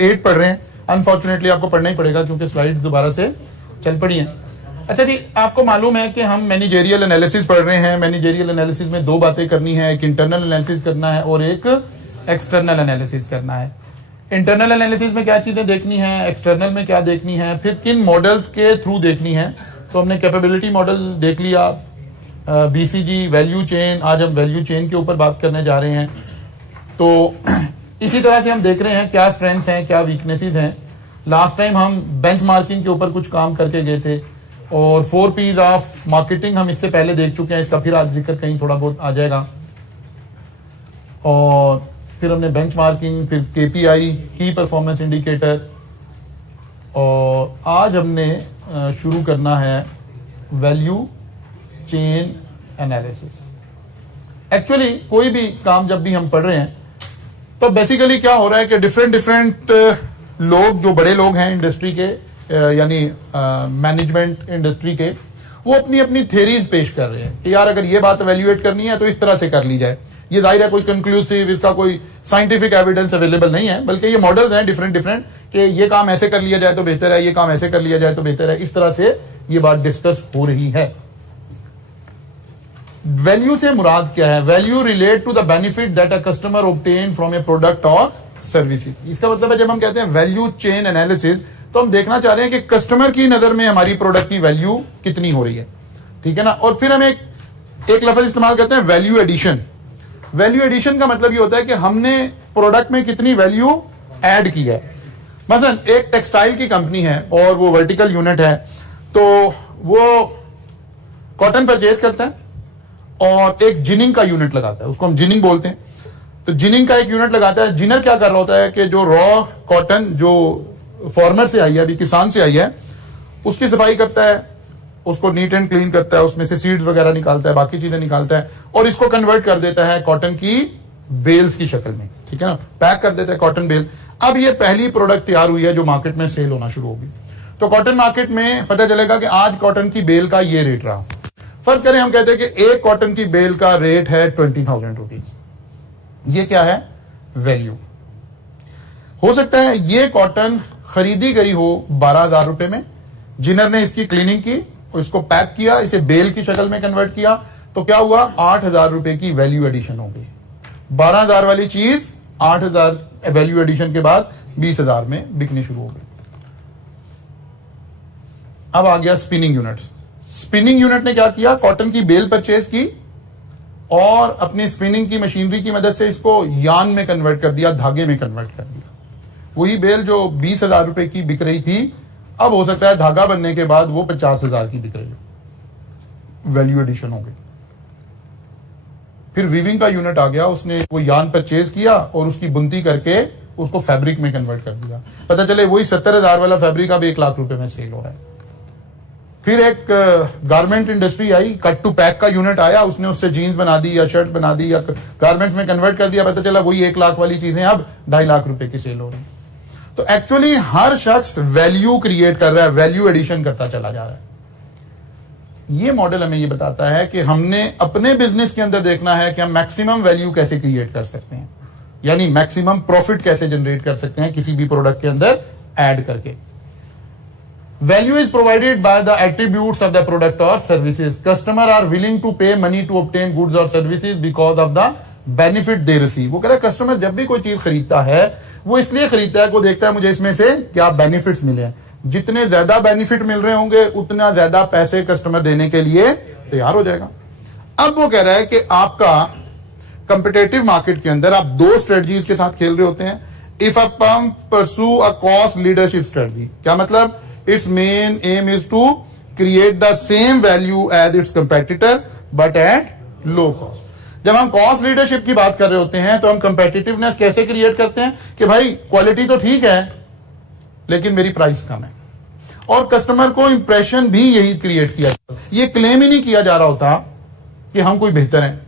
Chapter 8 पढ़ रहे हैं। अनफॉर्चुनेटली आपको पढ़ना ही पड़ेगा क्योंकि स्लाइड्स दोबारा से चल पड़ी हैं। अच्छा जी, आपको मालूम है कि हम मैनेजेरियल एनालिसिस पढ़ रहे हैं। मैनेजेरियल एनालिसिस में दो बातें करनी है, एक इंटरनल एनालिसिस करना है और एक एक्सटर्नल एनालिसिस करना है। इंटरनल एनालिसिस में क्या चीजें देखनी है, एक्सटर्नल में क्या देखनी है, फिर किन मॉडल्स के थ्रू देखनी है। तो हमने कैपेबिलिटी मॉडल देख लिया, बीसीजी, वैल्यू चेन। आज हम वैल्यू चेन के ऊपर बात करने जा रहे हैं। तो इसी तरह से हम देख रहे हैं क्या स्ट्रेंथ्स हैं, क्या वीकनेसेस हैं। लास्ट टाइम हम बेंचमार्किंग के ऊपर कुछ काम करके गए थे और 4 P's ऑफ मार्केटिंग हम इससे पहले देख चुके हैं, इसका फिर आज जिक्र कहीं थोड़ा बहुत आ जाएगा। और फिर हमने बेंचमार्किंग, फिर केपीआई, की परफॉर्मेंस इंडिकेटर, और आज हमने शुरू करना है वैल्यू चेन एनालिसिस। एक्चुअली कोई भी काम जब भी हम पढ़ रहे हैं तो बेसिकली क्या हो रहा है कि डिफरेंट लोग, जो बड़े लोग हैं इंडस्ट्री के, यानी मैनेजमेंट इंडस्ट्री के, वो अपनी अपनी थ्योरीज पेश कर रहे हैं कि यार अगर ये बात एवेल्युएट करनी है तो इस तरह से कर ली जाए। ये जाहिर है कोई कंक्लूसिव, इसका कोई साइंटिफिक एविडेंस अवेलेबल नहीं है, बल्कि ये मॉडल्स हैं डिफरेंट कि ये काम ऐसे कर लिया जाए तो बेहतर है, ये काम ऐसे कर लिया जाए तो बेहतर है। इस तरह से ये बात डिस्कस हो रही है। वैल्यू से मुराद क्या है? Value relate to the benefit that a customer obtain from a product और सर्विसेज। इसका मतलब है जब हम कहते हैं वैल्यू चेन एनालिसिस तो हम देखना चाह रहे हैं कि कस्टमर की नजर में हमारी प्रोडक्ट की वैल्यू कितनी हो रही है, ठीक है ना। और फिर हम एक लफ्ज इस्तेमाल करते हैं वैल्यू एडिशन। वैल्यू एडिशन का मतलब ये होता है कि हमने प्रोडक्ट में कितनी वैल्यू ऐड की है। मसलन एक टेक्सटाइल की कंपनी है और वो वर्टिकल यूनिट है, तो वो कॉटन परचेज करता है और एक जिनिंग का यूनिट लगाता है, उसको हम जिनिंग बोलते हैं। तो जिनिंग का एक यूनिट लगाता है। जिनर क्या कर रहा होता है कि जो रॉ कॉटन जो फार्मर से आई है, अभी किसान से आई है, उसकी सफाई करता है, उसको नीट एंड क्लीन करता है, उसमें से सीड्स वगैरह निकालता है, बाकी चीजें निकालता है और इसको कन्वर्ट कर देता है कॉटन की बेल्स की शक्ल में, ठीक है ना, पैक कर देता है कॉटन बेल। अब ये पहली प्रोडक्ट तैयार हुई है जो मार्केट में सेल होना शुरू होगी। तो कॉटन मार्केट में पता चलेगा कि आज कॉटन की बेल का ये रेट रहा। फर्क करें, हम कहते हैं कि एक कॉटन की बेल का रेट है 20,000 रुपीज। ये क्या है? वैल्यू। हो सकता है ये कॉटन खरीदी गई हो 12,000 रुपए में, जिनर ने इसकी क्लीनिंग की, इसको पैक किया, इसे बेल की शक्ल में कन्वर्ट किया, तो क्या हुआ? 8,000 रुपए की वैल्यू एडिशन हो गई। 12,000 वाली चीज 8,000 वैल्यू एडिशन के बाद 20,000 में बिकनी शुरू हो गई। अब आ गया स्पिनिंग यूनिट। स्पिनिंग यूनिट ने क्या किया? कॉटन की बेल परचेज की और अपनी स्पिनिंग की मशीनरी की मदद से इसको यान में कन्वर्ट कर दिया, धागे में कन्वर्ट कर दिया। वही बेल जो 20,000 रुपए की बिक रही थी, अब हो सकता है धागा बनने के बाद वो 50,000 की बिक रही हो। वैल्यू एडिशन हो गई। फिर वीविंग का यूनिट आ गया, उसने वो यान परचेज किया और उसकी बुनती करके उसको फैब्रिक में कन्वर्ट कर दिया। पता चले वही 70,000 वाला फैब्रिक अब 1 लाख रुपए में सेल हो रहा है। फिर एक गारमेंट इंडस्ट्री आई, कट टू पैक का यूनिट आया, उसने उससे जीन्स बना दी या शर्ट बना दी या गारमेंट्स में कन्वर्ट कर दिया। पता चला वही 1 लाख वाली चीजें अब 2.5 लाख रुपए की सेल हो रही। तो एक्चुअली हर शख्स वैल्यू क्रिएट कर रहा है, वैल्यू एडिशन करता चला जा रहा है। ये मॉडल हमें ये बताता है कि हमने अपने बिजनेस के अंदर देखना है कि हम मैक्सिमम वैल्यू कैसे क्रिएट कर सकते हैं, यानी मैक्सिमम प्रॉफिट कैसे जनरेट कर सकते हैं किसी भी प्रोडक्ट के अंदर ऐड करके। Value is provided by the attributes of the product or services. Customer are willing to pay money to obtain goods or services because of the benefit they receive. वो कह रहा है कस्टमर जब भी कोई चीज खरीदता है वो इसलिए खरीदता है, वो देखता है मुझे इसमें से क्या बेनिफिट्स मिले हैं। जितने ज्यादा बेनिफिट मिल रहे होंगे उतना ज्यादा पैसे कस्टमर देने के लिए तैयार हो जाएगा। अब वो कह रहा है कि आपका कंपिटेटिव मार्केट के अंदर आप 2 स्ट्रेटजीज के साथ खेल रहे होते हैं। If a firm pursue a cost leadership strategy, क्या मतलब? Its main aim is to create the same value as its competitor but at low cost. जब हम कॉस्ट लीडरशिप की बात कर रहे होते हैं तो हम कंपेटिटिवनेस कैसे क्रिएट करते हैं कि भाई क्वालिटी तो ठीक है लेकिन मेरी प्राइस कम है, और कस्टमर को इंप्रेशन भी यही क्रिएट किया। ये क्लेम ही नहीं किया जा रहा होता कि हम कोई बेहतर हैं।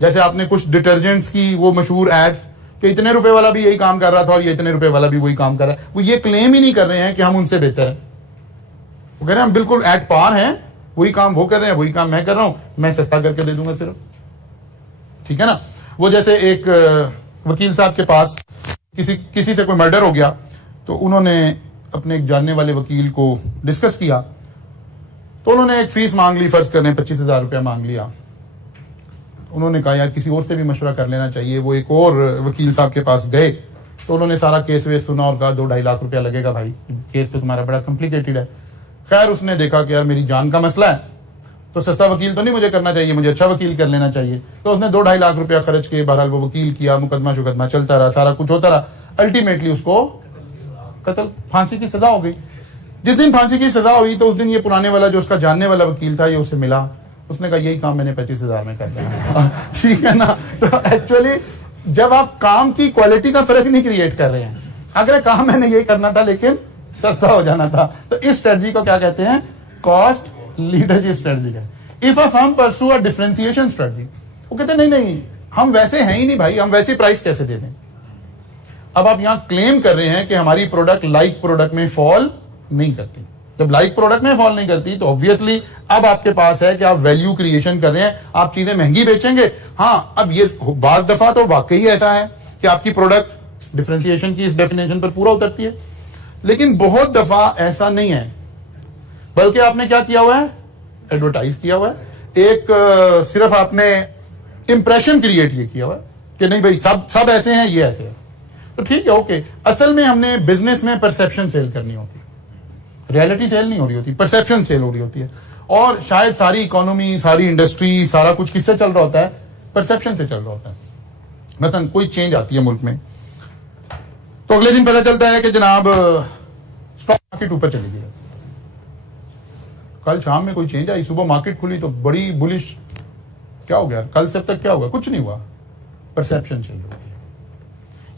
जैसे आपने कुछ डिटर्जेंट्स की वो मशहूर एड्स कि इतने रुपए वाला भी यही काम कर रहा था और ये इतने रुपए वाला भी वही काम कर रहा है, वो ये क्लेम ही नहीं कर रहे हैं कि हम उनसे बेहतर हैं। वो कह रहे हैं हम बिल्कुल एट पार हैं, वही काम वो कर रहे हैं, वही काम मैं कर रहा हूं, मैं सस्ता करके दे दूंगा सिर्फ, ठीक है ना। वो जैसे एक वकील साहब के पास किसी से कोई मर्डर हो गया तो उन्होंने अपने एक जानने वाले वकील को डिस्कस किया, तो उन्होंने एक फीस मांग ली, फर्ज करने 25,000 रुपया मांग लिया। उन्होंने कहा यार किसी और से भी मशवरा कर लेना चाहिए। वो एक और वकील साहब के पास गए, तो उन्होंने सारा केस वेस सुना और कहा 2-2.5 लाख रुपया लगेगा भाई, केस तो तुम्हारा बड़ा कॉम्प्लिकेटेड है। खैर उसने देखा कि यार मेरी जान का मसला है, तो सस्ता वकील तो नहीं मुझे करना चाहिए, मुझे अच्छा वकील कर लेना चाहिए। तो उसने 2-2.5 लाख रुपया खर्च किए, बहरहाल वो वकील किया, मुकदमा शुकदमा चलता रहा, सारा कुछ होता रहा। अल्टीमेटली उसको कत्ल, फांसी की सजा हो गई। जिस दिन फांसी की सजा हुई तो उस दिन ये पुराने वाला जो उसका जानने वाला वकील था, ये उसे मिला, उसने कहा यही काम मैंने 25,000 में कर दिया। ठीक है ना। तो एक्चुअली जब आप काम की क्वालिटी का फर्क नहीं क्रिएट कर रहे हैं, अगर काम मैंने यही करना था लेकिन सस्ता हो जाना था, तो इस स्ट्रेटजी को क्या कहते हैं? कॉस्ट लीडरशिप स्ट्रेटजी है। If a firm pursue a differentiation strategy, वो कहते हैं नहीं नहीं हम वैसे हैं ही नहीं भाई, हम वैसी प्राइस कैसे दे दें। अब आप यहां क्लेम कर रहे हैं कि हमारी प्रोडक्ट लाइक प्रोडक्ट में फॉल नहीं करती। जब लाइक प्रोडक्ट में फॉल नहीं करती तो ऑब्वियसली अब आपके पास है कि आप वैल्यू क्रिएशन कर रहे हैं, आप चीजें महंगी बेचेंगे। हाँ, अब ये बात दफा तो वाकई ऐसा है कि आपकी प्रोडक्ट डिफरेंशिएशन की इस डेफिनेशन पर पूरा उतरती है, लेकिन बहुत दफा ऐसा नहीं है, बल्कि आपने क्या किया हुआ है? एडवर्टाइज किया हुआ है। एक सिर्फ आपने इंप्रेशन क्रिएट ये किया हुआ है कि नहीं भाई सब ऐसे हैं, ये ऐसे है, तो ठीक है, ओके। असल में हमने बिजनेस में परसेप्शन सेल करनी होती है, रियलिटी सेल नहीं हो रही होती, परसेप्शन सेल हो रही होती है। और शायद सारी इकोनॉमी, सारी इंडस्ट्री, सारा कुछ किससे चल रहा होता है? परसेप्शन से चल रहा होता है। मसलन कोई चेंज आती है मुल्क में, तो अगले दिन पता चलता है कि जनाब स्टॉक मार्केट ऊपर चली गई। कल शाम में कोई चेंज आई, सुबह मार्केट खुली तो बड़ी बुलिश। क्या हो गया? कल से अब तक क्या होगा? कुछ नहीं हुआ, परसेप्शन चेंज हो गई।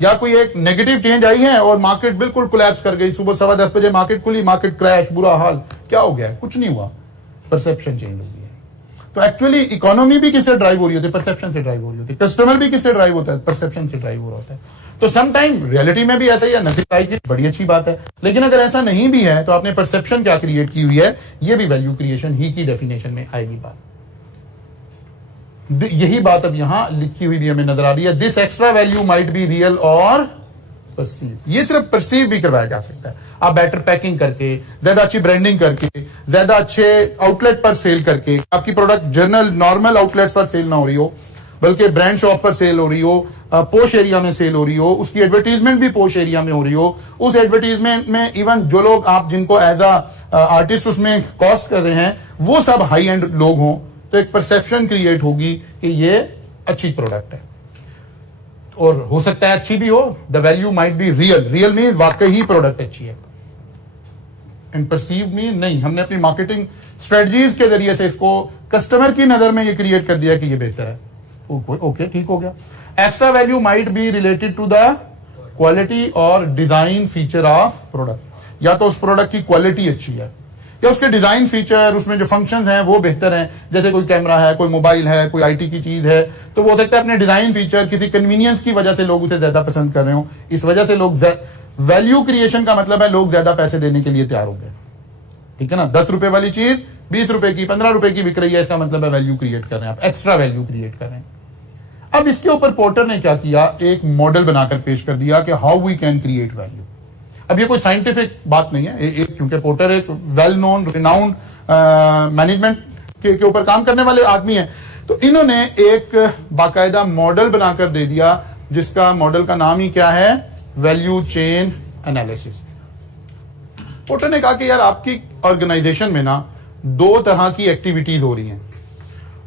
या कोई एक नेगेटिव चेंज आई है और मार्केट बिल्कुल कोलैप्स कर गई, सुबह 10:15 बजे मार्केट खुली, मार्केट क्रैश, बुरा हाल। क्या हो गया? कुछ नहीं हुआ, परसेप्शन चेंज हो गई है। तो एक्चुअली इकोनॉमी भी किससे ड्राइव हो रही होती है? परसेप्शन से ड्राइव हो रही होती है। कस्टमर भी किससे ड्राइव होता है? परसेप्शन से ड्राइव हो रहा होता है। तो सम टाइम रियलिटी में भी ऐसा ही है, नथिंग लाइक, बड़ी अच्छी बात है। लेकिन अगर ऐसा नहीं भी है तो आपने परसेप्शन क्या क्रिएट की हुई है, ये भी वैल्यू क्रिएशन ही की डेफिनेशन में आएगी बात। यही बात अब यहां लिखी हुई भी हमें नजर आ रही है। This extra value might be real और परसीव। ये सिर्फ परसीव भी करवाया जा सकता है। आप बेटर पैकिंग करके, ज्यादा अच्छी ब्रांडिंग करके, ज्यादा अच्छे आउटलेट पर सेल करके, आपकी प्रोडक्ट जनरल नॉर्मल आउटलेट्स पर सेल ना हो रही हो, बल्कि ब्रांड शॉप पर सेल हो रही हो, पोश एरिया में सेल हो रही हो, उसकी एडवर्टीजमेंट भी पोश एरिया में हो रही हो, उस एडवर्टीजमेंट में इवन जो लोग आप जिनको एज आर्टिस्ट उसमें कॉस्ट कर रहे हैं वो सब हाई एंड लोग हों, तो एक परसेप्शन क्रिएट होगी कि ये अच्छी प्रोडक्ट है। और हो सकता है अच्छी भी हो, the value might be real. Real mean वाकई ही प्रोडक्ट अच्छी है, एंड परसीव मीन नहीं, हमने अपनी मार्केटिंग स्ट्रेटजीज के जरिए से इसको कस्टमर की नजर में ये क्रिएट कर दिया कि ये बेहतर है। ओके, ठीक हो गया। Extra value might be related to the quality और डिजाइन फीचर ऑफ प्रोडक्ट। या तो उस प्रोडक्ट की क्वालिटी अच्छी है या उसके डिजाइन फीचर, उसमें जो फंक्शंस हैं वो बेहतर हैं। जैसे कोई कैमरा है, कोई मोबाइल है, कोई आईटी की चीज है, तो वो हो सकता है अपने डिजाइन फीचर किसी कन्वीनियंस की वजह से लोग उसे ज्यादा पसंद कर रहे हो, इस वजह से लोग वैल्यू क्रिएशन का मतलब है लोग ज्यादा पैसे देने के लिए तैयार हो गए। ठीक है ना। 10 रुपए वाली चीज 20 रुपए की, 15 रुपए की बिक रही है, इसका मतलब है वैल्यू क्रिएट कर रहे हैं आप, एक्स्ट्रा वैल्यू क्रिएट कर रहे हैं। अब इसके ऊपर पोर्टर ने क्या किया, एक मॉडल बनाकर पेश कर दिया कि how we can create value. अब ये कोई साइंटिफिक बात नहीं है, क्योंकि पोर्टर एक वेल नोन रिनाउंड मैनेजमेंट के ऊपर काम करने वाले आदमी हैं, तो इन्होंने एक बाकायदा मॉडल बनाकर दे दिया, जिसका मॉडल का नाम ही क्या है, वैल्यू चेन एनालिसिस। पोर्टर ने कहा कि यार आपकी ऑर्गेनाइजेशन में ना 2 तरह की एक्टिविटीज हो रही हैं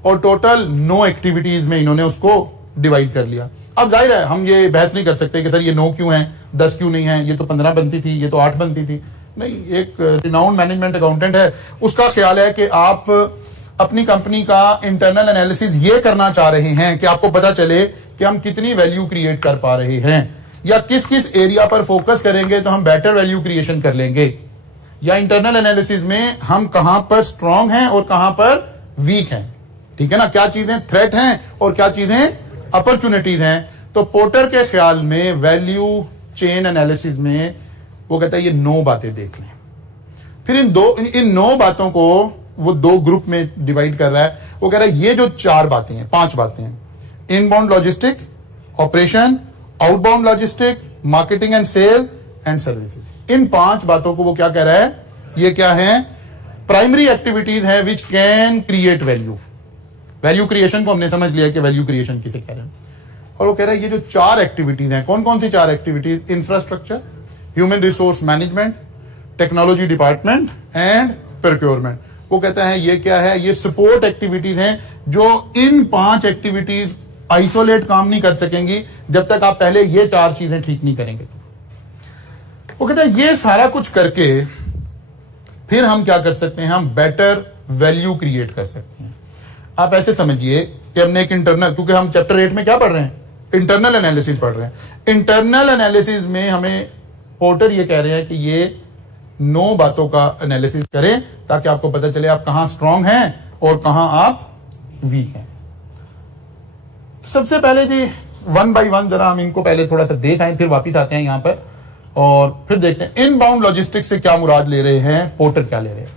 और टोटल 9 एक्टिविटीज में इन्होंने उसको डिवाइड कर लिया। अब जाहिर है हम ये बहस नहीं कर सकते कि सर ये 9 क्यों है, 10 क्यों नहीं है, ये तो 15 बनती थी, ये तो 8 बनती थी। नहीं, एक रिनाउंड मैनेजमेंट अकाउंटेंट है, उसका ख्याल है कि आप अपनी कंपनी का इंटरनल एनालिसिस ये करना चाह रहे हैं कि आपको पता चले कि हम कितनी वैल्यू क्रिएट कर पा रहे हैं, या किस किस एरिया पर फोकस करेंगे तो हम बेटर वैल्यू क्रिएशन कर लेंगे, या इंटरनल एनालिसिस में हम कहां पर स्ट्रांग हैं और कहां पर वीक हैं। ठीक है ना, क्या चीजें थ्रेट हैं और क्या चीजें अपॉर्चुनिटीज हैं। तो पोर्टर के ख्याल में वैल्यू चेन एनालिसिस में वो कहता है ये 9 बातें देख लें। फिर इन 9 बातों को वो 2 ग्रुप में डिवाइड कर रहा है। वो कह रहा है ये जो 4 बातें हैं, 5 बातें हैं, inbound logistic, operation, outbound logistic, marketing and sale and services. इन 5 बातों को वो क्या कह रहा है, ये क्या है, प्राइमरी एक्टिविटीज है which can create value. Value creation को हमने समझ लिया कि वैल्यू क्रिएशन किसे कह रहे हैं। और वो कह रहा है ये जो 4 एक्टिविटीज हैं, कौन कौन सी 4 activities, infrastructure, human resource management, technology department and procurement. वो कहता है ये क्या है, ये सपोर्ट एक्टिविटीज हैं जो इन 5 एक्टिविटीज आइसोलेट काम नहीं कर सकेंगी जब तक आप पहले ये 4 चीजें ठीक नहीं करेंगे। वो कहता है ये सारा कुछ करके फिर हम क्या कर सकते हैं, हम बेटर वैल्यू क्रिएट कर सकते हैं। आप ऐसे समझिए कि हमने एक इंटरनल, क्योंकि हम चैप्टर 8 में क्या पढ़ रहे हैं, इंटरनल एनालिसिस पढ़ रहे हैं। इंटरनल एनालिसिस में हमें पोर्टर ये कह रहे हैं कि ये 9 बातों का एनालिसिस करें ताकि आपको पता चले आप कहां स्ट्रांग हैं और कहां आप वीक हैं। सबसे पहले जी 1 बाय 1 जरा हम इनको पहले थोड़ा सा देख आए, फिर वापिस आते हैं यहां पर और फिर देखते हैं इनबाउंड लॉजिस्टिक्स से क्या मुराद ले रहे हैं, पोर्टर क्या ले रहे हैं।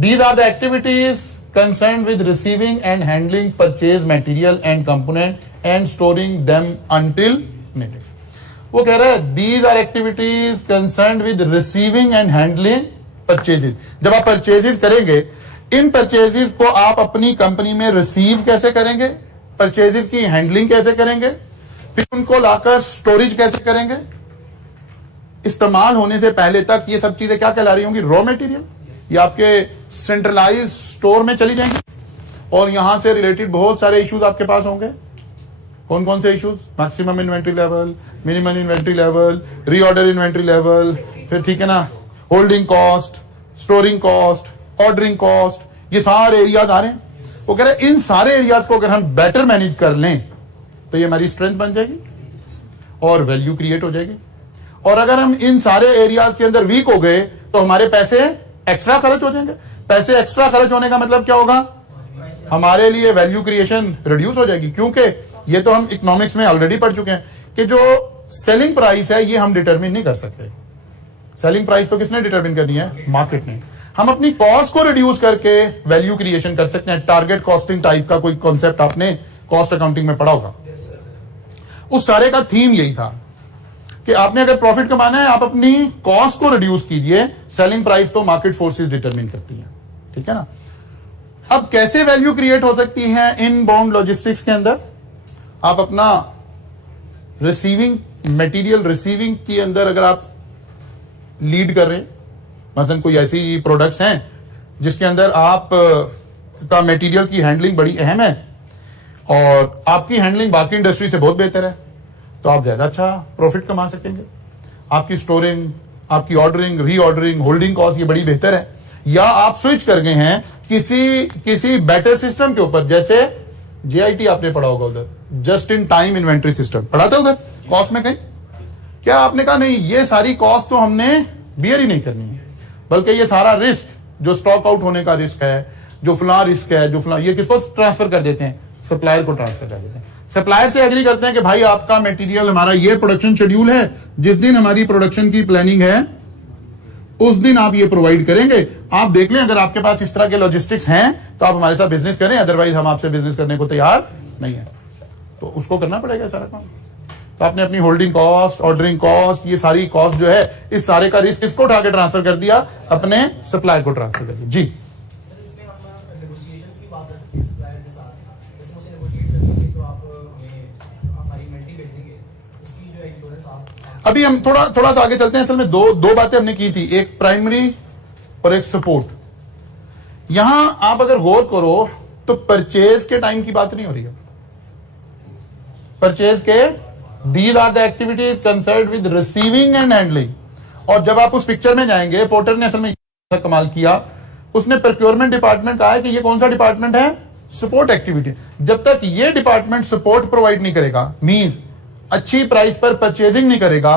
These are the activities concern with receiving and handling purchase material and component and storing them until needed. वो कह रहा है these are activities concern with receiving and handling purchases. जब आप परचेजेज करेंगे, इन परचेजेज को आप अपनी कंपनी में रिसीव कैसे करेंगे, परचेजेज की हैंडलिंग कैसे करेंगे, फिर उनको लाकर स्टोरेज कैसे करेंगे, इस्तेमाल होने से पहले तक ये सब चीजें क्या कहला रही होंगी, रॉ मटेरियल। ये आपके सेंट्रलाइज स्टोर में चली जाएंगी और यहां से रिलेटेड बहुत सारे इश्यूज आपके पास होंगे। कौन कौन से issues, maximum inventory level, minimum inventory level, reorder inventory level, फिर ठीक है ना, holding cost, storing cost, ordering cost, ये सारे एरियाज आ रहे हैं। वो कह रहे हैं इन सारे एरियाज को अगर हम बेटर मैनेज कर लें तो ये हमारी स्ट्रेंथ बन जाएगी और वैल्यू क्रिएट हो जाएगी। और अगर हम इन सारे एरियाज के अंदर वीक हो गए तो हमारे पैसे एक्स्ट्रा खर्च हो जाएंगे। पैसे एक्स्ट्रा खर्च होने का मतलब क्या होगा, हमारे लिए वैल्यू क्रिएशन रिड्यूस हो जाएगी। क्योंकि ये तो हम इकोनॉमिक्स में ऑलरेडी पढ़ चुके हैं कि जो सेलिंग प्राइस है ये हम डिटरमिन नहीं कर सकते। सेलिंग प्राइस तो किसने डिटरमिन करनी है, मार्केट ने। हम अपनी कॉस्ट को रिड्यूस करके वैल्यू क्रिएशन कर सकते हैं। टारगेट कॉस्टिंग टाइप का कोई कॉन्सेप्ट आपने कॉस्ट अकाउंटिंग में पढ़ा होगा। उस सारे का थीम यही था कि आपने अगर प्रॉफिट कमाना है आप अपनी कॉस्ट को रिड्यूस कीजिए, सेलिंग प्राइस तो मार्केट फोर्सेस डिटरमिन करती है, ठीक है ना। अब कैसे वैल्यू क्रिएट हो सकती है इनबाउंड लॉजिस्टिक्स के अंदर, आप अपना रिसीविंग मटेरियल, रिसीविंग के अंदर अगर आप लीड कर रहे हैं, मसलन कोई ऐसी प्रोडक्ट्स हैं जिसके अंदर आप का मटेरियल की हैंडलिंग बड़ी अहम है और आपकी हैंडलिंग बाकी इंडस्ट्री से बहुत बेहतर है, तो आप ज्यादा अच्छा प्रॉफिट कमा सकेंगे। आपकी स्टोरिंग, आपकी ऑर्डरिंग, रीऑर्डरिंग, होल्डिंग कॉस्ट ये बड़ी बेहतर है। या आप स्विच कर गए हैं किसी बेटर सिस्टम के ऊपर, जैसे जेआईटी आपने पढ़ा होगा उधर, just in time inventory system पढ़ा था उधर कॉस्ट में कहीं। क्या आपने कहा नहीं ये सारी कॉस्ट तो हमने बियर ही नहीं करनी है, बल्कि ये सारा रिस्क जो स्टॉक आउट होने का रिस्क है, जो फला रिस्क है, जो फला, ये किसको ट्रांसफर कर देते हैं, सप्लायर को ट्रांसफर कर देते हैं। सप्लायर से एग्री करते हैं कि भाई आपका मटेरियल, हमारा ये प्रोडक्शन शेड्यूल है, जिस दिन हमारी प्रोडक्शन की प्लानिंग है उस दिन आप ये प्रोवाइड करेंगे। आप देख लें अगर आपके पास इस तरह के लॉजिस्टिक्स हैं तो आप हमारे साथ बिजनेस करें, अदरवाइज हम आपसे बिजनेस करने को तैयार नहीं है। तो उसको करना पड़ेगा सारा काम। तो आपने अपनी होल्डिंग कॉस्ट, ऑर्डरिंग कॉस्ट, ये सारी कॉस्ट जो है, इस सारे का रिस्क किसको उठा के ट्रांसफर कर दिया, अपने सप्लायर को ट्रांसफर कर दिया। जी अभी हम थोड़ा सा आगे चलते हैं। असल में दो बातें हमने की थी, एक प्राइमरी और एक सपोर्ट। यहां आप अगर गौर करो तो परचेज के टाइम की बात नहीं हो रही है। परचेज के these are the activities concerned with receiving and handling. और जब आप उस पिक्चर में जाएंगे, पोर्टर ने असल में कमाल किया, उसने प्रोक्योरमेंट डिपार्टमेंट कहा है कि ये कौन सा डिपार्टमेंट है, सपोर्ट एक्टिविटी। जब तक ये डिपार्टमेंट सपोर्ट प्रोवाइड नहीं करेगा, मींस अच्छी प्राइस पर परचेजिंग नहीं करेगा,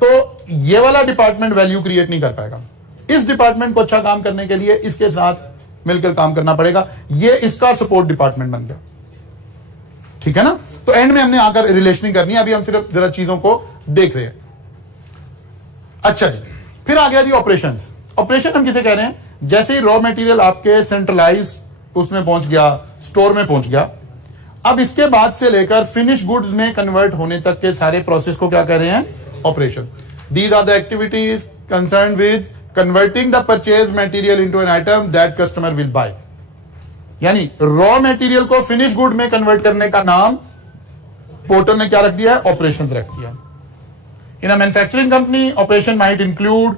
तो ये वाला डिपार्टमेंट वैल्यू क्रिएट नहीं कर पाएगा। इस डिपार्टमेंट को अच्छा काम करने के लिए इसके साथ मिलकर काम करना पड़ेगा। ये इसका सपोर्ट डिपार्टमेंट बन गया, ठीक है ना। तो एंड में हमने आकर रिलेशनिंग करनी है, अभी हम सिर्फ जरा चीजों को देख रहे हैं। अच्छा जी, फिर आ गया जी ऑपरेशंस। ऑपरेशन हम किसे कह रहे हैं, जैसे ही रॉ मटेरियल आपके सेंट्रलाइज उसमें पहुंच गया, स्टोर में पहुंच गया, अब इसके बाद से लेकर फिनिश गुड्स में कन्वर्ट होने तक के सारे प्रोसेस को क्या कह रहे हैं, operation. These are the activities concerned with converting the purchased material into an item that customer will buy. यानी रॉ मटेरियल को फिनिश गुड में कन्वर्ट करने का नाम पोर्टर ने क्या रख दिया है? ऑपरेशंस रख दिया। In a manufacturing company operation might include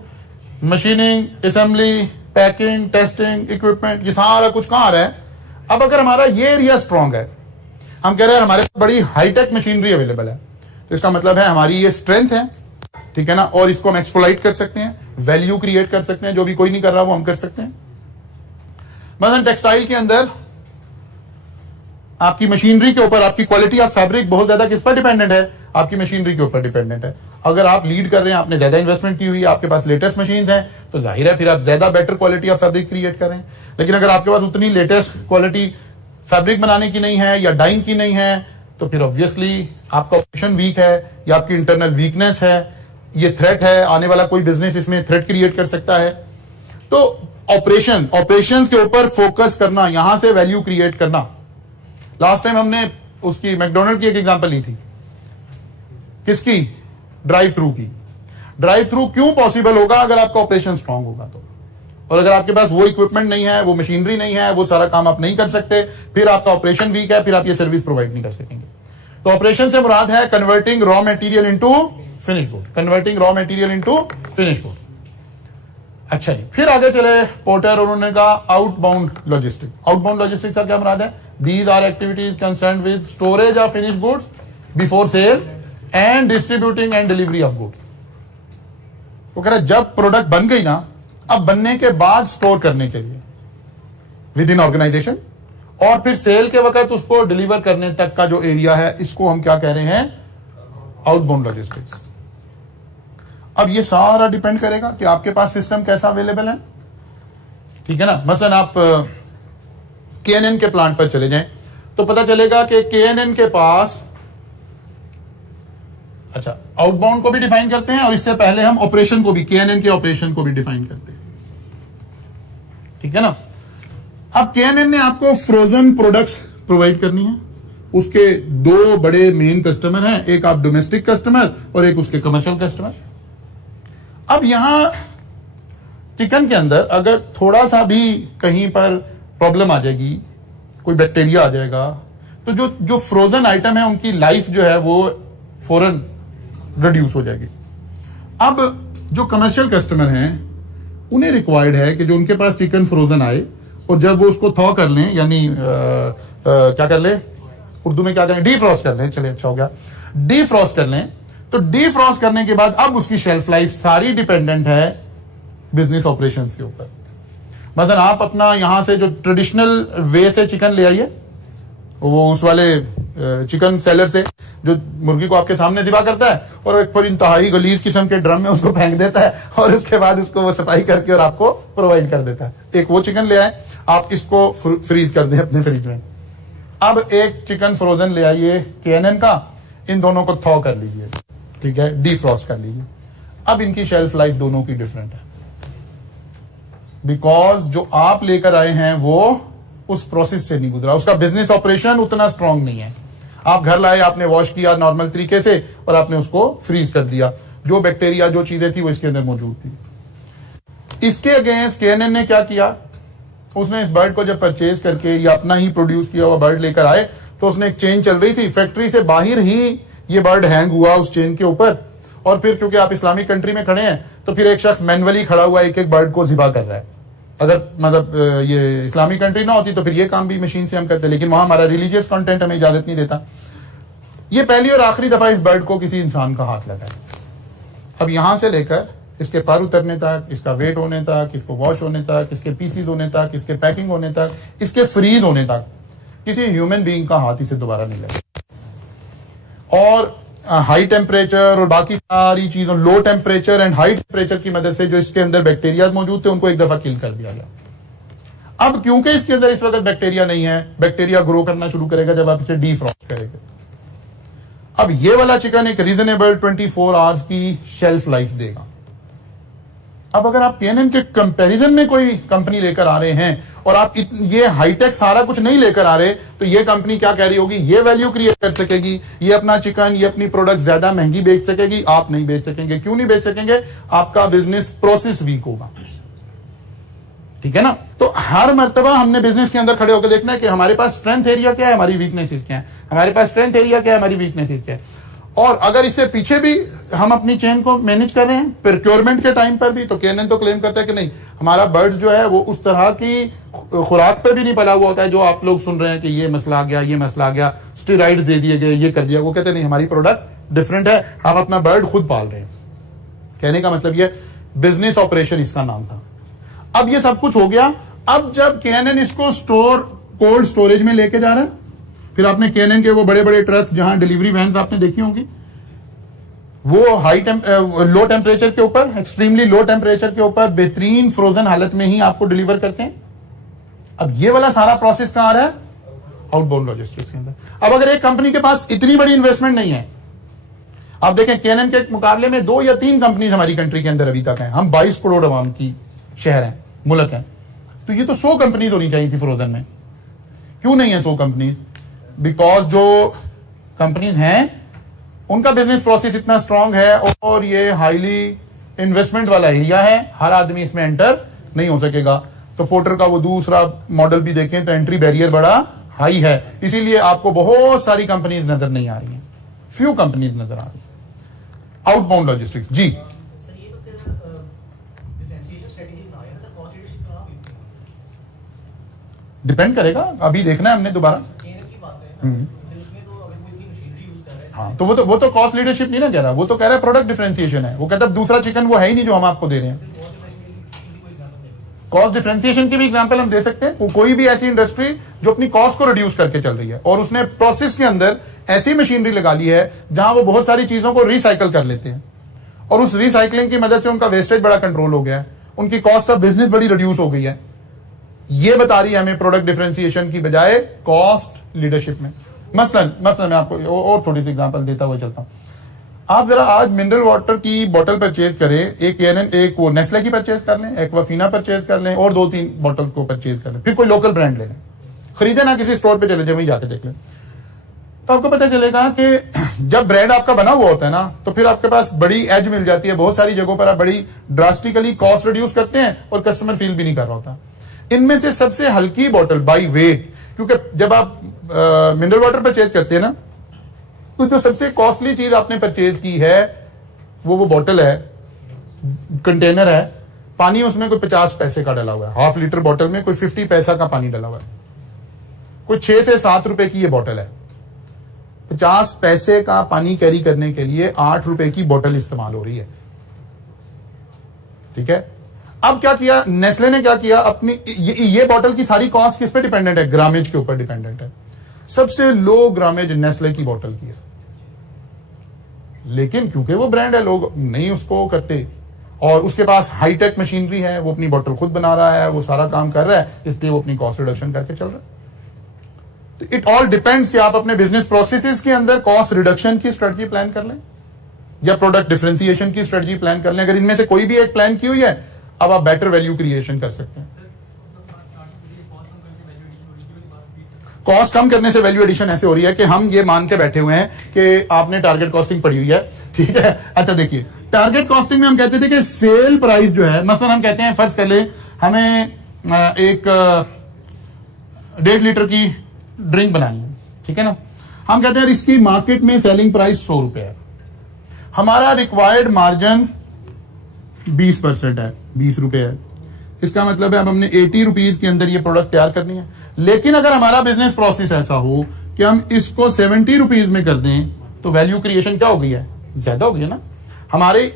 machining, assembly, packing, testing, equipment, ये सारा कुछ कहां आ रहा है? अब अगर हमारा ये एरिया स्ट्रांग है, हम कह रहे हैं हमारे पास बड़ी हाईटेक मशीनरी अवेलेबल है, तो इसका मतलब है हमारी ये स्ट्रेंथ है, ठीक है ना, और इसको हम एक्सप्लॉइट कर सकते हैं, वैल्यू क्रिएट कर सकते हैं, जो भी कोई नहीं कर रहा वो हम कर सकते हैं। मतलब टेक्सटाइल के अंदर आपकी मशीनरी के ऊपर आपकी क्वालिटी ऑफ फैब्रिक बहुत ज्यादा किस पर डिपेंडेंट है? आपकी मशीनरी के ऊपर डिपेंडेंट है। अगर आप लीड कर रहे हैं, आपने ज्यादा इन्वेस्टमेंट की हुई है, आपके पास लेटेस्ट मशीन हैं, तो जाहिर है फिर आप ज्यादा better quality of fabric create कर रहे हैं। लेकिन अगर आपके पास उतनी लेटेस्ट क्वालिटी फैब्रिक बनाने की नहीं है या डाइंग की नहीं है, तो फिर ऑब्वियसली आपका ऑपरेशन वीक है या आपकी इंटरनल वीकनेस है, ये थ्रेट है, आने वाला कोई बिजनेस इसमें थ्रेट क्रिएट कर सकता है। तो ऑपरेशंस के ऊपर फोकस करना, यहां से वैल्यू क्रिएट करना। लास्ट टाइम हमने उसकी मैकडोनल्ड की एक एग्जांपल ली थी, किसकी? ड्राइव थ्रू की। ड्राइव थ्रू क्यों पॉसिबल होगा? अगर आपका ऑपरेशन स्ट्रांग होगा तो। और अगर आपके पास वो इक्विपमेंट नहीं है, वो मशीनरी नहीं है, वो सारा काम आप नहीं कर सकते, फिर आपका ऑपरेशन वीक है, फिर आप ये सर्विस प्रोवाइड नहीं कर सकेंगे। तो ऑपरेशन से मुराद है converting raw material into finish good, converting raw material into finish good. अच्छा जी, फिर आगे चले पोर्टर और उन्होंने कहा आउटबाउंड लॉजिस्टिक। आउटबाउंड लॉजिस्टिक का क्या मुराद है? These are activities concern with storage of finish goods before sale and distributing and delivery of goods. वो कह रहा है जब प्रोडक्ट बन गई ना, अब बनने के बाद स्टोर करने के लिए विद इन ऑर्गेनाइजेशन, और फिर सेल के वक्त उसको डिलीवर करने तक का जो एरिया है, इसको हम क्या कह रहे हैं? Outbound logistics. अब ये सारा डिपेंड करेगा कि आपके पास सिस्टम कैसा अवेलेबल है, ठीक है ना। मसलन आप KNN के प्लांट पर चले जाएं तो पता चलेगा कि KNN के पास, अच्छा, आउटबाउंड को भी डिफाइन करते हैं और इससे पहले हम ऑपरेशन को भी, KNN के ऑपरेशन को भी डिफाइन करते हैं, ठीक है ना। अब KNN ने आपको फ्रोजन प्रोडक्ट्स प्रोवाइड करनी है। उसके दो बड़े मेन कस्टमर हैं, एक आप डोमेस्टिक कस्टमर और एक उसके कमर्शियल कस्टमर। अब यहां चिकन के अंदर अगर थोड़ा सा भी कहीं पर प्रॉब्लम आ जाएगी, कोई बैक्टीरिया आ जाएगा, तो जो फ्रोजन आइटम है उनकी लाइफ जो है वो फौरन रिड्यूस हो जाएगी। अब जो कमर्शियल कस्टमर हैं उन्हें रिक्वायर्ड है कि जो उनके पास चिकन फ्रोजन आए और जब वो उसको थॉ कर लें, यानी क्या कर लें, उर्दू में क्या करें, डीफ्रॉस्ट कर लें, चले अच्छा हो गया, डीफ्रॉस्ट कर लें, तो डीफ्रॉस्ट करने के बाद अब उसकी शेल्फ लाइफ सारी डिपेंडेंट है बिजनेस ऑपरेशंस के ऊपर। मतलब आप अपना यहां से जो ट्रेडिशनल वे से चिकन ले आइए, वो उस वाले चिकन सेलर से जो मुर्गी को आपके सामने ज़िबा करता है और एक पर इंतहाई गलीज किस्म के ड्रम में उसको फेंक देता है और उसके बाद उसको वो सफाई करके और आपको प्रोवाइड कर देता है। एक वो चिकन ले आए, आप इसको फ्रीज कर दें अपने फ्रिज में। अब एक चिकन फ्रोजन ले आइए KNN का, इन दोनों को थॉ कर लीजिए, ठीक है, डीफ्रॉस्ट कर लीजिए। अब इनकी शेल्फ लाइफ दोनों की डिफरेंट है, बिकॉज जो आप लेकर आए हैं वो उस प्रोसेस से नहीं गुजरा, उसका बिजनेस ऑपरेशन उतना स्ट्रांग नहीं है। आप घर लाए, आपने वॉश किया नॉर्मल तरीके से और आपने उसको फ्रीज कर दिया, जो बैक्टीरिया जो चीजें थी वो इसके अंदर मौजूद थी। इसके अगेंस्ट KNN ने क्या किया, उसने इस बर्ड को जब परचेज करके या अपना ही प्रोड्यूस किया हुआ बर्ड लेकर आए, तो उसने एक चेन चल रही थी, फैक्ट्री से बाहर ही ये बर्ड हैंग हुआ उस चेन के ऊपर, और फिर क्योंकि आप इस्लामिक कंट्री में खड़े हैं तो फिर एक शख्स मैनुअली खड़ा हुआ एक एक बर्ड को ज़िबा कर रहा है। अगर मतलब ये इस्लामिक कंट्री ना होती तो फिर ये काम भी मशीन से हम करते, लेकिन वहां हमारा रिलीजियस कंटेंट हमें इजाजत नहीं देता। ये पहली और आखिरी दफा इस बर्ड को किसी इंसान का हाथ लगा है। अब यहां से लेकर इसके पर उतरने तक, इसका वेट होने तक, इसको वॉश होने तक, इसके पीसीज होने तक, इसके पैकिंग होने तक, इसके फ्रीज होने तक किसी ह्यूमन बीइंग का हाथ इसे दोबारा नहीं लगा। और हाई टेम्परेचर और बाकी सारी चीजों, low temperature and high temperature की मदद से जो इसके अंदर बैक्टीरिया मौजूद थे उनको एक दफा किल कर दिया गया। अब क्योंकि इसके अंदर इस वक्त बैक्टीरिया नहीं है, बैक्टीरिया ग्रो करना शुरू करेगा जब आप इसे डीफ्रॉस्ट करेंगे। अब ये वाला चिकन एक रीजनेबल 24 आवर्स की शेल्फ लाइफ देगा। अब अगर आप केएनएन के कंपैरिजन में कोई कंपनी लेकर आ रहे हैं और आप ये हाईटेक सारा कुछ नहीं लेकर आ रहे, तो ये कंपनी क्या कह रही होगी, ये वैल्यू क्रिएट कर सकेगी, ये अपना चिकन, ये अपनी प्रोडक्ट ज्यादा महंगी बेच सकेगी, आप नहीं बेच सकेंगे। क्यों नहीं बेच सकेंगे? आपका बिजनेस प्रोसेस वीक होगा। ठीक है ना? तो हर मर्तबा हमने बिजनेस के अंदर खड़े होकर देखना है कि हमारे पास स्ट्रेंथ एरिया क्या है, हमारी वीकनेसेस क्या है, हमारे पास स्ट्रेंथ एरिया क्या है, हमारी वीकनेसेस क्या है। और अगर इससे पीछे भी हम अपनी चेन को मैनेज कर रहे हैं प्रोक्योरमेंट के टाइम पर भी, तो केएनएन तो क्लेम करता है कि नहीं, हमारा बर्ड्स जो है वो उस तरह की खुराक पे भी नहीं पला हुआ होता है जो आप लोग सुन रहे हैं कि ये मसला आ गया, ये मसला आ गया, स्टेरॉइड दे दिए गए, ये कर दिया। वो कहते नहीं, हमारी प्रोडक्ट डिफरेंट है, हम अपना बर्ड खुद पाल रहे हैं। कहने का मतलब ये बिजनेस ऑपरेशन इसका नाम था। अब ये सब कुछ हो गया। अब जब केएनएन इसको कोल्ड स्टोरेज में लेके जा रहा है, फिर आपने केएनएन के वो बड़े बड़े ट्रक्स जहां डिलीवरी वैन आपने देखी होंगी, वो लो टेम्परेचर के ऊपर, एक्सट्रीमली लो टेम्परेचर के ऊपर बेहतरीन फ्रोजन हालत में ही आपको डिलीवर करते हैं। अब ये वाला सारा प्रोसेस कहां आ रहा है? आउटबाउंड लॉजिस्टिक्स के अंदर। अब अगर एक कंपनी के पास इतनी बड़ी इन्वेस्टमेंट नहीं है, आप देखें केएनएन के मुकाबले में 2 या 3 कंपनी हमारी कंट्री के अंदर अभी तक हैं, हम 22 करोड़ अवाम की शहर हैं, मुल्क हैं, तो ये तो 100 कंपनीज होनी चाहिए थी फ्रोजन में। क्यों नहीं है 100 कंपनीज? बिकॉज जो कंपनीज हैं उनका बिजनेस प्रोसेस इतना स्ट्रांग है और ये हाईली इन्वेस्टमेंट वाला एरिया है, हर आदमी इसमें एंटर नहीं हो सकेगा। तो पोर्टर का वो दूसरा मॉडल भी देखें तो एंट्री बैरियर बड़ा हाई है, इसीलिए आपको बहुत सारी कंपनीज नजर नहीं आ रही हैं, फ्यू कंपनीज नजर आ रही हैं। आउटबाउंड लॉजिस्टिक्स जी, डिपेंड करेगा, अभी देखना है हमने दोबारा। हाँ, तो वो तो कॉस्ट लीडरशिप नहीं ना कह रहा, वो तो कह रहा है प्रोडक्ट डिफरेंशिएशन है। वो कहता है दूसरा चिकन वो है ही नहीं जो हम आपको दे रहे हैं। कॉस्ट डिफरेंशिएशन की भी एग्जांपल हम दे सकते हैं। कोई भी ऐसी इंडस्ट्री जो अपनी कॉस्ट को रिड्यूस करके चल रही है और उसने प्रोसेस के अंदर ऐसी मशीनरी लगा ली है जहां वो बहुत सारी चीजों को रिसाइकल कर लेते हैं और उस रिसाइकलिंग की मदद से उनका वेस्टेज बड़ा कंट्रोल हो गया है, उनकी कॉस्ट ऑफ बिजनेस बड़ी रिड्यूस हो गई है। ये बता रही है हमें प्रोडक्ट डिफरेंशिएशन की बजाय कॉस्ट लीडरशिप में। मसलन मैं आपको और थोड़ी सी एग्जांपल देता हुआ चलता हूं। आप जरा आज मिनरल वाटर की बोतल परचेज करें, एक वो नेस्ले की परचेज कर लें, एक्वाफिना परचेज कर लें और 2-3 बोतल को परचेज कर लें, फिर कोई लोकल ब्रांड ले लें, खरीदे ना किसी स्टोर पे चले जाए, वहीं जाके देख लें, तो आपको पता चलेगा कि जब ब्रांड आपका बना हुआ होता है ना, तो फिर आपके पास बड़ी एज मिल जाती है। बहुत सारी जगहों पर आप बड़ी ड्रास्टिकली कॉस्ट रिड्यूस करते हैं और कस्टमर फील भी नहीं कर रहा होता। इनमें से सबसे हल्की बोतल बाई वेट, क्योंकि जब आप मिनरल वाटर परचेज करते हैं ना, तो जो सबसे कॉस्टली चीज आपने परचेज की है वो बोतल है, कंटेनर है, पानी उसमें कोई 50 पैसे का डला हुआ है, हाफ लीटर बोतल में कोई 50 पैसा का पानी डला हुआ है, कोई 6 से 7 रुपए की ये बोतल है। 50 पैसे का पानी कैरी करने के लिए 8 रुपए की बोतल इस्तेमाल हो रही है। ठीक है, अब क्या किया नेस्ले ने, क्या किया अपनी ये बोतल की सारी कॉस्ट किस पे डिपेंडेंट है? ग्रामेज के ऊपर डिपेंडेंट है। सबसे लो ग्रामेज नेस्ले की बोतल की है, लेकिन क्योंकि वो ब्रांड है लोग नहीं उसको करते और उसके पास हाईटेक मशीनरी है, वो अपनी बोतल खुद बना रहा है, वो सारा काम कर रहा है, इसलिए वो अपनी कॉस्ट रिडक्शन करके चल रहा है। तो इट ऑल डिपेंड्स कि आप अपने बिजनेस प्रोसेसेस के अंदर कॉस्ट रिडक्शन की स्ट्रेटजी प्लान कर लें या प्रोडक्ट डिफरेंशिएशन की स्ट्रेटजी प्लान कर लें। अगर इनमें से कोई भी एक प्लान की हुई है, अब आप बेटर वैल्यू क्रिएशन कर सकते हैं। कॉस्ट कम करने से वैल्यू एडिशन ऐसे हो रही है कि हम ये मान के बैठे हुए हैं कि आपने टारगेट कॉस्टिंग पढ़ी हुई है, ठीक है। अच्छा देखिए, टारगेट कॉस्टिंग में हम कहते थे कि सेल प्राइस जो है, मसलन हम कहते हैं, फर्ज कर ले हमें एक 1.5 लीटर की ड्रिंक बनानी है, ठीक है ना। हम कहते हैं इसकी मार्केट में सेलिंग प्राइस 100 रुपए है, हमारा रिक्वायर्ड मार्जिन 20% है, 20 रुपए है। इसका मतलब है अब हमने 80 रुपीज के अंदर ये प्रोडक्ट तैयार करनी है। लेकिन अगर हमारा बिजनेस प्रोसेस ऐसा हो कि हम इसको 70 रुपीज में कर दें, तो वैल्यू क्रिएशन क्या हो गई है? ज्यादा हो गई है ना।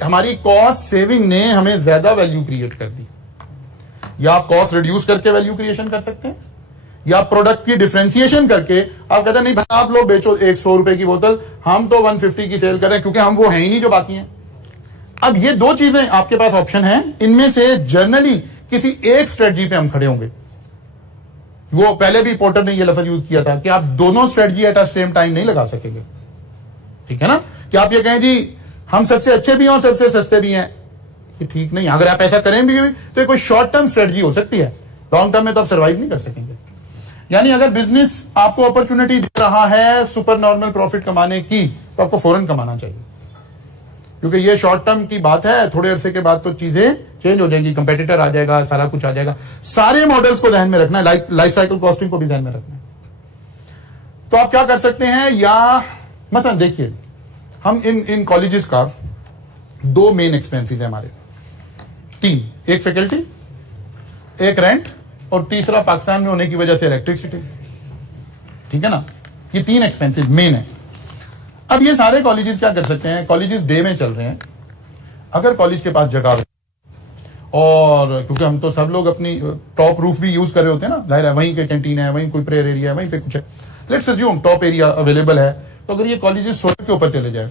हमारी कॉस्ट सेविंग ने हमें ज्यादा वैल्यू क्रिएट कर दी। या आप कॉस्ट रिड्यूस करके वैल्यू क्रिएशन कर सकते हैं, या प्रोडक्ट की डिफरेंशिएशन करके आप कहते हैं नहीं भाई आप लोग बेचो 100 रुपए की बोतल, हम तो 150 की सेल करें क्योंकि हम वो हैं ही नहीं जो बाकी हैं। अब ये 2 चीजें आपके पास ऑप्शन है, इनमें से जनरली किसी एक स्ट्रेटजी पे हम खड़े होंगे। वो पहले भी पोर्टर ने ये लफ्ज यूज किया था कि आप दोनों strategy at a same time नहीं लगा सकेंगे, ठीक है ना। कि आप ये कहें जी हम सबसे अच्छे भी हैं और सबसे सस्ते भी हैं, ये ठीक नहीं है। अगर आप ऐसा करें भी तो ये कोई शॉर्ट टर्म स्ट्रेटजी हो सकती है, लॉन्ग टर्म में तो आप सर्वाइव नहीं कर सकेंगे। यानी अगर बिजनेस आपको अपॉर्चुनिटी दे रहा है सुपर नॉर्मल प्रॉफिट कमाने की, तो आपको फौरन कमाना चाहिए, क्योंकि ये शॉर्ट टर्म की बात है। थोड़े अरसे के बाद तो चीजें चेंज हो जाएंगी, कंपेटिटर आ जाएगा, सारा कुछ आ जाएगा। सारे मॉडल्स को ध्यान में रखना है, लाइफ साइकिल कॉस्टिंग को भी ध्यान में रखना है। तो आप क्या कर सकते हैं, या मसलन देखिए, हम इन कॉलेजेस का 2 मेन एक्सपेंसेस है हमारे, 3, एक फैकल्टी, एक रेंट, और तीसरा पाकिस्तान में होने की वजह से इलेक्ट्रिसिटी। ठीक है ना, ये 3 एक्सपेंसेस मेन है। अब ये सारे कॉलेजेस क्या कर सकते हैं, कॉलेजेस डे में चल रहे हैं, अगर कॉलेज के पास जगह, और क्योंकि हम तो सब लोग अपनी टॉप रूफ भी यूज कर रहे होते हैं ना, जाहिर है वहीं के कैंटीन है, वहीं कोई प्रेयर एरिया है, वहीं पे कुछ है, let's assume top area available है, तो अगर ये कॉलेजेस सोलर के ऊपर चले जाए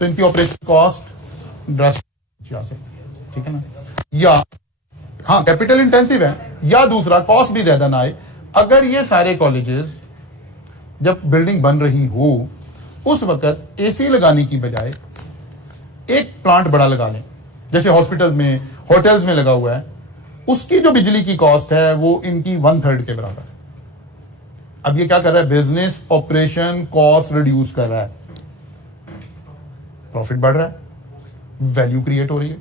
तो इनकी ऑपरेशन कॉस्ट ड्रास्टिक आ सकती, ठीक है ना, या हाँ कैपिटल इंटेंसिव है, या दूसरा कॉस्ट भी ज्यादा ना आए। अगर ये सारे कॉलेजेस जब बिल्डिंग बन रही हो उस वक्त एसी लगाने की बजाय एक प्लांट बड़ा लगा लें, जैसे हॉस्पिटल में, होटल्स में लगा हुआ है, उसकी जो बिजली की कॉस्ट है वो इनकी 1/3 के बराबर है। अब ये क्या कर रहा है, बिजनेस ऑपरेशन कॉस्ट रिड्यूस कर रहा है, प्रॉफिट बढ़ रहा है, वैल्यू क्रिएट हो रही है।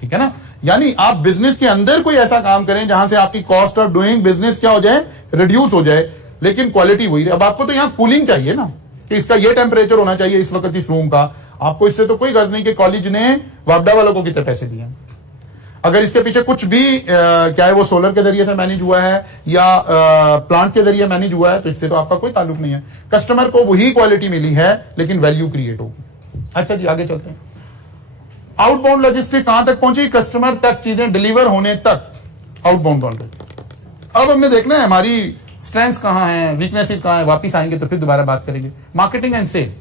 ठीक है ना, यानी आप बिजनेस के अंदर कोई ऐसा काम करें जहां से आपकी कॉस्ट ऑफ डूइंग बिजनेस क्या हो जाए, रिड्यूस हो जाए, लेकिन क्वालिटी वही रहे। अब आपको तो यहां कूलिंग चाहिए ना, कि इसका ये टेम्परेचर होना चाहिए इस वक्त इस रूम का, आपको इससे तो कोई गर्ज नहीं कि कॉलेज ने वापडा वालों को कितने पैसे दिए। अगर इसके पीछे कुछ भी चाहे वो सोलर के जरिए से मैनेज हुआ है या प्लांट के जरिए मैनेज हुआ है, तो इससे तो आपका कोई ताल्लुक नहीं है। कस्टमर को वही क्वालिटी मिली है, लेकिन वैल्यू क्रिएट होगी। अच्छा जी, आगे चलते हैं। आउटबाउंड लॉजिस्टिक कहां तक पहुंची, कस्टमर तक चीजें डिलीवर होने तक आउटबाउंड लॉजिस्टिक। अब हमने देखना है हमारी स्ट्रेंथ्स कहां है, वीकनेसेस कहां है, वापिस आएंगे तो फिर दोबारा बात करेंगे। Marketing and sale,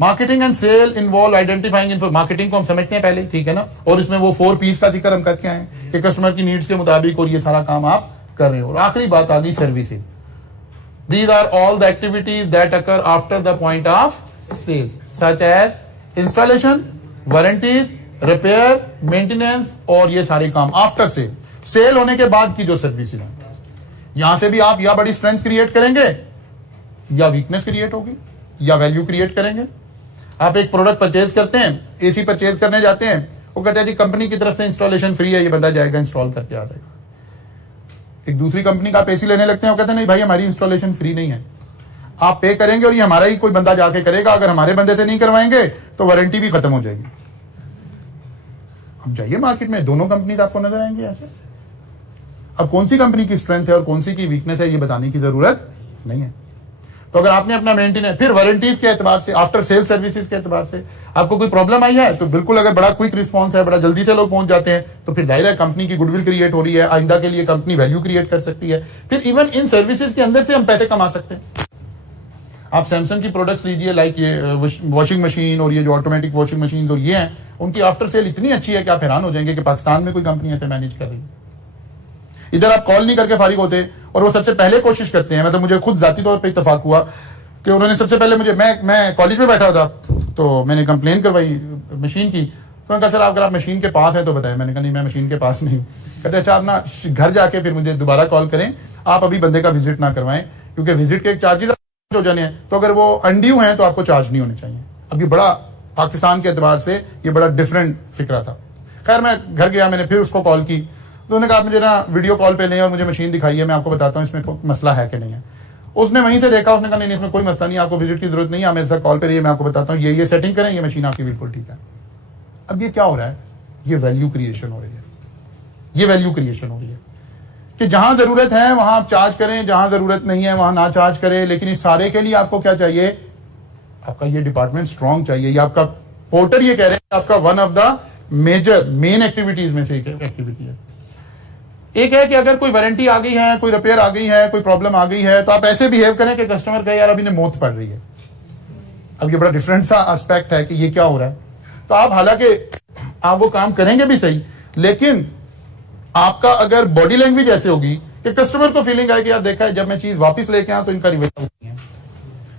marketing and sale involve identifying, marketing को हम समझते हैं पहले, ठीक है ना, और इसमें वो 4 P's का जिक्र हम करके आए कि कस्टमर की नीड्स के मुताबिक और ये सारा काम आप कर रहे हो। और आखिरी बात आ गई services. These are all the activities that occur after the point of sale, such as installation, warranties, repair, maintenance, और ये सारे काम आफ्टर सेल, सेल होने के बाद की जो सर्विसेज हैं। यहां से भी आप या बड़ी स्ट्रेंथ क्रिएट करेंगे, या वीकनेस क्रिएट होगी, या वैल्यू क्रिएट करेंगे। आप एक प्रोडक्ट परचेज करते हैं, एसी परचेज करने जाते हैं, वो कहते हैं जी कंपनी की तरफ से इंस्टॉलेशन फ्री है, ये बंदा जाएगा इंस्टॉल करके आ जाएगा। एक दूसरी कंपनी का आप एसी लेने लगते हैं, वो कहते हैं नहीं भाई हमारी इंस्टॉलेशन फ्री नहीं है, आप पे करेंगे और ये हमारा ही कोई बंदा जाके करेगा, अगर हमारे बंदे से नहीं करवाएंगे तो वारंटी भी खत्म हो जाएगी। अब जाइए मार्केट में, दोनों कंपनी आपको नजर आएंगे ऐसे। अब कौन सी कंपनी की स्ट्रेंथ है और कौन सी की वीकनेस है ये बताने की जरूरत नहीं है। तो अगर आपने अपना मेंटेनेंस, फिर वारंटीज के एतबार से, आफ्टर सेल सर्विसेज के एतबार से आपको कोई प्रॉब्लम आई है, तो बिल्कुल अगर बड़ा क्विक रिस्पांस है, बड़ा जल्दी से लोग पहुंच जाते हैं, तो फिर जाहिर है कंपनी की गुडविल क्रिएट हो रही है, आइंदा के लिए कंपनी वैल्यू क्रिएट कर सकती है। फिर इवन इन सर्विसेज के अंदर से हम पैसे कमा सकते हैं। आप सैमसंग की प्रोडक्ट्स लीजिए, लाइक ये वॉशिंग मशीन और ये जो ऑटोमेटिक वॉशिंग मशीन और ये हैं, उनकी आफ्टर सेल इतनी अच्छी है कि आप हैरान हो जाएंगे कि पाकिस्तान में कोई कंपनी ऐसे मैनेज कर रही है। इधर आप कॉल नहीं करके फारिग होते, और वो सबसे पहले कोशिश करते हैं, मतलब मुझे खुद जाती तौर पे इत्तेफाक हुआ कि उन्होंने सबसे पहले मुझे, मैं कॉलेज में बैठा था तो मैंने कंप्लेन करवाई मशीन की, तो उन्होंने कहा सर अगर आप मशीन के पास हैं तो बताएं। मैंने कहा नहीं मैं मशीन के पास नहीं हूँ। कहते अच्छा आप ना घर जाके फिर मुझे दोबारा कॉल करें, आप अभी बंदे का विजिट ना करवाएं, क्योंकि विजिट के एक चार्जेस हो जाने हैं, तो अगर वो अनड्यू हैं तो आपको चार्ज नहीं होने चाहिए। अब ये बड़ा पाकिस्तान के एतबार से ये बड़ा डिफरेंट फिक्रा था। खैर मैं घर गया, मैंने फिर उसको कॉल की, तो उन्होंने कहा मुझे ना वीडियो कॉल पे लें और मुझे मशीन दिखाइए, मैं आपको बताता हूँ इसमें कोई मसला है कि नहीं है। उसने वहीं से देखा, उसने कहा नहीं इसमें कोई मसला नहीं, आपको विजिट की जरूरत नहीं है, आप मेरे साथ कॉल पे रहिए, मैं आपको बताता हूँ, ये सेटिंग करें, ये मशीन आपकी बिल्कुल ठीक है। अब ये क्या हो रहा है, ये वैल्यू क्रिएशन हो रही है, ये वैल्यू क्रिएशन हो रही है कि जहां जरूरत है वहां आप चार्ज करें, जहां जरूरत नहीं है वहां ना चार्ज करें। लेकिन इस सारे के लिए आपको क्या चाहिए, आपका ये डिपार्टमेंट स्ट्रांग चाहिए। ये आपका पोर्टर ये कह रहे हैं आपका one of the main activities में से एक एक्टिविटी है। एक है कि अगर कोई वारंटी आ गई है, कोई रिपेयर आ गई है, कोई प्रॉब्लम आ गई है, तो आप ऐसे बिहेव करें कि कस्टमर कहे यार अभी ने मौत पड़ रही है। अब ये बड़ा डिफरेंट सा एस्पेक्ट है कि ये क्या हो रहा है। तो आप हालांकि आप वो काम करेंगे भी सही, लेकिन आपका अगर बॉडी लैंग्वेज ऐसे होगी कि कस्टमर को फीलिंग आए कि यार देखा है जब मैं चीज वापस लेके आया तो इनका रिवर्स होती है,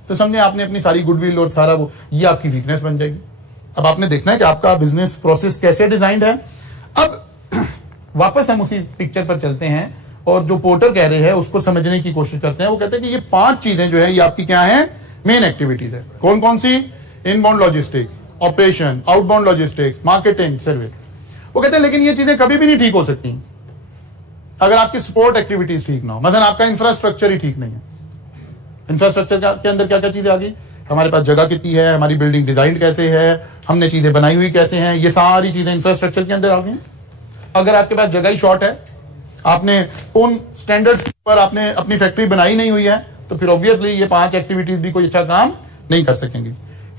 तो समझे आपने अपनी सारी गुडविल और सारा वो, ये आपकी वीकनेस बन जाएगी। अब आपने देखना है कि आपका बिजनेस प्रोसेस कैसे डिजाइंड है। अब वापस हम उसी पिक्चर पर चलते हैं और जो पोर्टर कह रहे हैं उसको समझने की कोशिश करते हैं। वो कहते हैं कि ये 5 चीजें जो है ये आपकी क्या है, मेन एक्टिविटीज है। कौन कौन सी? Inbound logistic, operation, outbound logistic, marketing, service. वो कहते हैं लेकिन ये चीजें कभी भी नहीं ठीक हो सकती अगर आपकी सपोर्ट एक्टिविटीज ठीक ना हो। मतलब आपका इंफ्रास्ट्रक्चर ही ठीक नहीं है। इंफ्रास्ट्रक्चर के अंदर क्या क्या चीजें आ गई? हमारे पास जगह कितनी है, हमारी बिल्डिंग डिजाइन कैसे है, हमने चीजें बनाई हुई कैसे हैं, ये सारी चीजें इंफ्रास्ट्रक्चर के अंदर आ गई। अगर आपके पास जगह ही शॉर्ट है, आपने उन स्टैंडर्ड्स पर आपने अपनी फैक्ट्री बनाई नहीं हुई है, तो फिर ऑब्वियसली ये 5 एक्टिविटीज भी कोई अच्छा काम नहीं कर सकेंगे।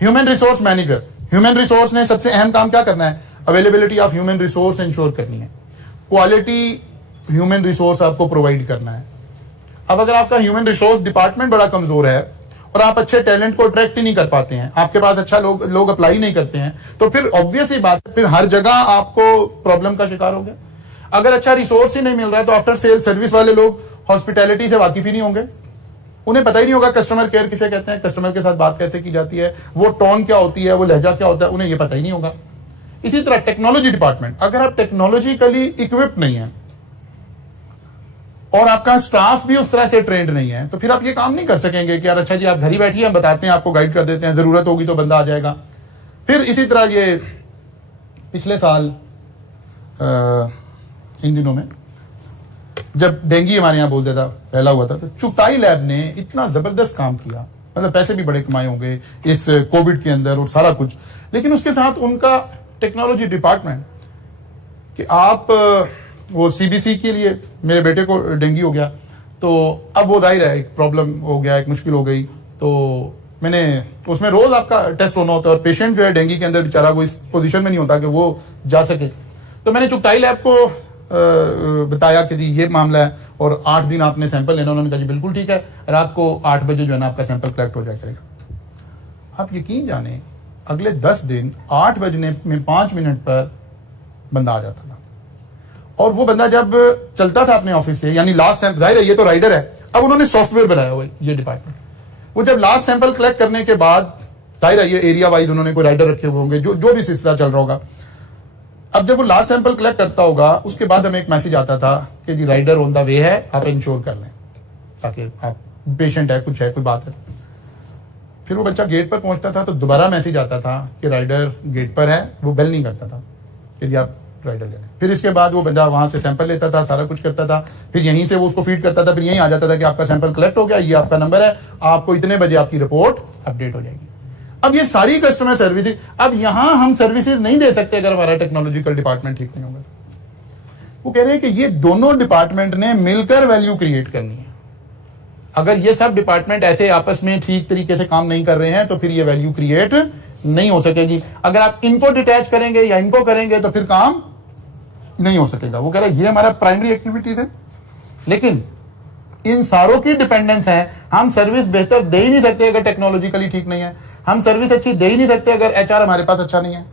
Human resource manager, human resource ने सबसे अहम काम क्या करना है? Availability of human resource ensure करनी है, क्वालिटी ह्यूमन रिसोर्स आपको प्रोवाइड करना है। अब अगर आपका ह्यूमन रिसोर्स डिपार्टमेंट बड़ा कमजोर है और आप अच्छे टैलेंट को अट्रैक्ट ही नहीं कर पाते हैं, आपके पास अच्छा लोग अप्लाई नहीं करते हैं, तो फिर ऑब्वियस ही बात है, फिर हर जगह आपको प्रॉब्लम का शिकार हो गया। अगर अच्छा रिसोर्स ही नहीं मिल रहा है तो आफ्टर सेल सर्विस वाले लोग हॉस्पिटैलिटी से वाकिफ ही नहीं होंगे, उन्हें पता ही नहीं होगा कस्टमर केयर किसे कहते हैं, कस्टमर के साथ बात कैसे की जाती है, वो टोन क्या होती है, वो लहजा क्या होता है, उन्हें ये पता ही नहीं होगा। इसी तरह टेक्नोलॉजी डिपार्टमेंट, अगर आप टेक्नोलॉजिकली इक्विप्ड नहीं है और आपका स्टाफ भी उस तरह से ट्रेंड नहीं है, तो फिर आप ये काम नहीं कर सकेंगे कि यार अच्छा जी आप घर ही बैठिए, हम बताते हैं, आपको गाइड कर देते हैं, जरूरत होगी तो बंदा आ जाएगा। फिर इसी तरह ये पिछले साल इन दिनों में जब डेंगू हमारे यहां बोलते था फैला हुआ था, तो चुगताई लैब ने इतना जबरदस्त काम किया, मतलब पैसे भी बड़े कमाए होंगे इस कोविड के अंदर और सारा कुछ, लेकिन उसके साथ उनका टेक्नोलॉजी डिपार्टमेंट कि आप वो सीबीसी के लिए, मेरे बेटे को डेंगू हो गया, तो अब वो जाहिर है एक प्रॉब्लम हो गया, एक मुश्किल हो गई, तो मैंने उसमें रोज आपका टेस्ट होना होता है और पेशेंट जो है डेंगू के अंदर बेचारा वो इस पोजीशन में नहीं होता कि वो जा सके। तो मैंने चुगताई लैब को बताया कि जी ये मामला है और 8 दिन आपने सैंपल लेना। उन्होंने कहा जी बिल्कुल ठीक है, रात को 8 बजे जो है ना आपका सैंपल कलेक्ट हो जाया करेगा। आप यकीन जाने अगले 10 दिन 8 बजने में 5 मिनट पर बंदा आ जाता था, और वो बंदा जब चलता था अपने ऑफिस से, यानी लास्ट सैंपल, जाहिर है ये तो राइडर है, अब उन्होंने सॉफ्टवेयर बनाया हुआ है ये डिपार्टमेंट, वो जब लास्ट सैंपल कलेक्ट करने के बाद, जाहिर है ये एरिया वाइज उन्होंने कोई राइडर रखे हुए होंगे, जो भी सिलसिला चल रहा होगा, अब जब वो लास्ट सैंपल कलेक्ट करता होगा उसके बाद हमें एक मैसेज आता था कि जी राइडर ऑन द वे है, आप इंश्योर कर लें, ताकि आप पेशेंट है, कुछ है, कोई बात है। फिर वो बच्चा गेट पर पहुंचता था तो दोबारा मैसेज आता था कि राइडर गेट पर है, वो बेल नहीं करता था कि जी आप राइडर ले लें। फिर इसके बाद वो बंदा वहां से सैंपल लेता था, सारा कुछ करता था, फिर यहीं से वो उसको फीड करता था, फिर यहीं आ जाता था कि आपका सैंपल कलेक्ट हो गया, ये आपका नंबर है, आपको इतने बजे आपकी रिपोर्ट अपडेट हो जाएगी। अब ये सारी कस्टमर सर्विसेज, अब यहां हम सर्विसेज नहीं दे सकते अगर हमारा टेक्नोलॉजिकल डिपार्टमेंट ठीक नहीं होगा। वो कह रहे हैं कि ये दोनों डिपार्टमेंट ने मिलकर वैल्यू क्रिएट करनी है। अगर ये सब डिपार्टमेंट ऐसे आपस में ठीक तरीके से काम नहीं कर रहे हैं तो फिर ये वैल्यू क्रिएट नहीं हो सकेगी। अगर आप इनको डिटैच करेंगे या इनको करेंगे तो फिर काम नहीं हो सकेगा। वो कह रहा है ये हमारा प्राइमरी एक्टिविटीज है, लेकिन इन सारों की डिपेंडेंस है। हम सर्विस बेहतर दे ही नहीं सकते अगर टेक्नोलॉजिकली ठीक नहीं है, हम सर्विस अच्छी दे ही नहीं सकते अगर एचआर हमारे पास अच्छा नहीं है,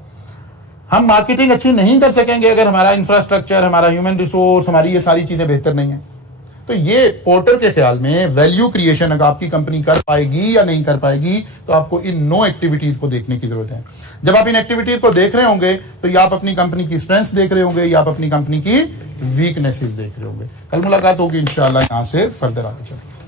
हम मार्केटिंग अच्छी नहीं कर सकेंगे अगर हमारा इंफ्रास्ट्रक्चर, हमारा ह्यूमन रिसोर्स, हमारी ये सारी चीजें बेहतर नहीं है। तो ये पोर्टर के ख्याल में वैल्यू क्रिएशन अगर आपकी कंपनी कर पाएगी या नहीं कर पाएगी, तो आपको इन 9 एक्टिविटीज को देखने की जरूरत है। जब आप इन एक्टिविटीज को देख रहे होंगे तो या आप अपनी कंपनी की स्ट्रेंथ देख रहे होंगे या आप अपनी कंपनी की वीकनेसेस देख रहे होंगे। कल मुलाकात होगी इंशाल्लाह, यहां से फर्दर आगे चलते हैं।